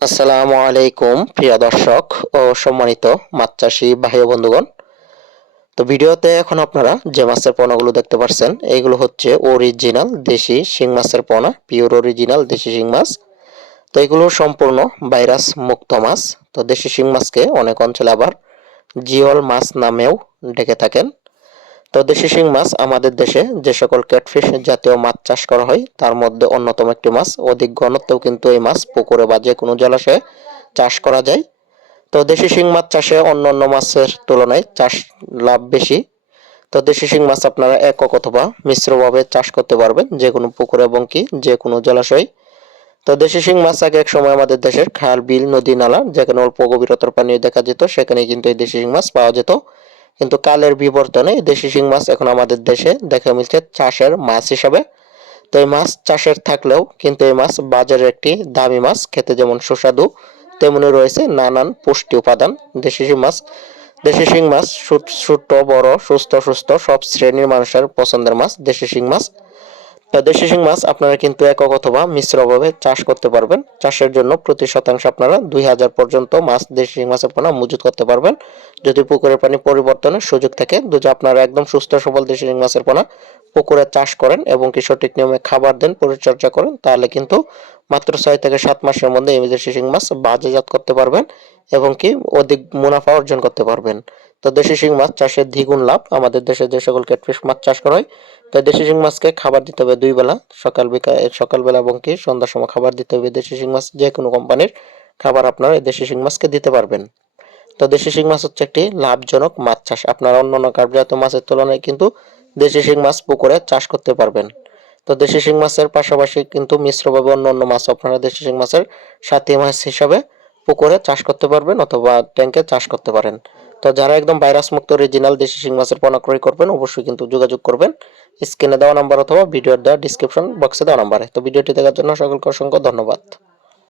আসসালামু আলাইকুম প্রিয় দর্শক ও সম্মানিত মাছ চাষি ভাই ও বন্ধুগণ। তো ভিডিওতে এখন আপনারা যে মাছের পোনাগুলো দেখতে পাচ্ছেন এইগুলো হচ্ছে অরিজিনাল দেশি শিং মাছের পোনা, পিওর অরিজিনাল দেশি শিং মাছ। তো এগুলো সম্পূর্ণ ভাইরাস মুক্ত মাছ। তো দেশি শিং মাছকে অনেক অঞ্চলে আবার জিওল মাছ নামেও ডেকে থাকেন। তো দেশি শিং মাছ আমাদের দেশে যে সকল ক্যাটফিশ জাতীয় মাছ চাষ করা হয় তার মধ্যে অন্যতম একটি মাছ। অধিক ঘনত্বেও কিন্তু এই মাছ পুকুরে বা যে কোনো জলাশয়ে চাষ করা যায়। তো দেশি শিং মাছ চাষে অন্যান্য মাছের তুলনায় চাষ লাভ বেশি। তো দেশি শিং মাছ আপনারা একক অথবা মিশ্রভাবে চাষ করতে পারবেন যে কোনো পুকুরে এবং কি যে কোনো জলাশয়। তো দেশি শিং মাছ আগে এক সময় আমাদের দেশের খাল, বিল, নদী, নালা যেখানে অল্প গভীরতার পানি দেখা যেত সেখানে কিন্তু এই দেশি শিং মাছ পাওয়া যেত। কিন্তু কালের বিবর্তনে এই দেশি শিং মাছ এখন আমাদের দেশে দেখা মিলছে চাষের মাছ হিসাবে। তো এই মাছ চাষের থাকলেও কিন্তু এই মাছ বাজারের একটি দামি মাছ, খেতে যেমন সুস্বাদু তেমনি রয়েছে নানান পুষ্টি উপাদান। দেশি শিং মাছ দেশি শিং মাছ ছোট বড় সুস্থ সুস্থ সব শ্রেণীর মানুষের পছন্দের মাছ দেশি শিং মাছ। তো দেশি শিং মাছ আপনারা কিন্তু একক অথবা মিশ্রভাবে চাষ করতে পারবেন। চাষের জন্য প্রতি শতাংশে আপনারা 2000 পর্যন্ত মাছ দেশি শিং মাছের পোনা মজুত করতে পারবেন যদি পুকুরের পানি পরিবর্তনের সুযোগ থাকে। যদি আপনারা একদম সুস্থ সবল দেশি শিং মাছের পোনা পুকুরে চাষ করেন এবং কি সঠিক নিয়মে খাবার দেন, পরিচর্যা করেন, তাহলে কিন্তু মাত্র 6 থেকে 7 মাসের মধ্যে এই দেশি শিং মাছ বাজারজাত করতে পারবেন এবং কি অধিক মুনাফা অর্জন করতে পারবেন। তো দেশি শিং মাছ চাষের দ্বিগুণ লাভ। আমাদের দেশে যে সকল ক্যাটফিশ মাছ চাষ করা হয়, তো দেশি শিং মাছকে খাবার দিতে হবে 2 বেলা, সকালবেলা এবং কি সন্ধ্যার সময় খাবার দিতে হবে। দেশি শিং মাছ যে কোনো কোম্পানির খাবার আপনারা এই দেশি শিং মাছকে দিতে পারবেন। তো দেশি শিং মাছ হচ্ছে একটি লাভজনক মাছ চাষ। আপনারা অন্যান্য কার্পজাতীয় মাছের তুলনায় কিন্তু দেশি শিং মাছ পুকুরে চাষ করতে পারবেন। তো দেশি শিং মাছের পাশাপাশি কিন্তু মিশ্রভাবে অন্যান্য মাছ আপনারা দেশি শিং মাছের সাথী মাছ হিসাবে পুকুরে চাষ করতে পারবেন অথবা ট্যাঙ্কে চাষ করতে পারেন। তো যারা একদম ভাইরাস মুক্ত অরিজিনাল দেশি শিং মাছের পোনা ক্রয় করবেন অবশ্যই কিন্তু যোগাযোগ করবেন স্ক্রিনে দেওয়া নাম্বার অথবা ভিডিওর দেওয়া ডিসক্রিপশন বক্সে দেওয়া নাম্বারে। তো ভিডিওটি দেখার জন্য সকলকে অসংখ্য ধন্যবাদ।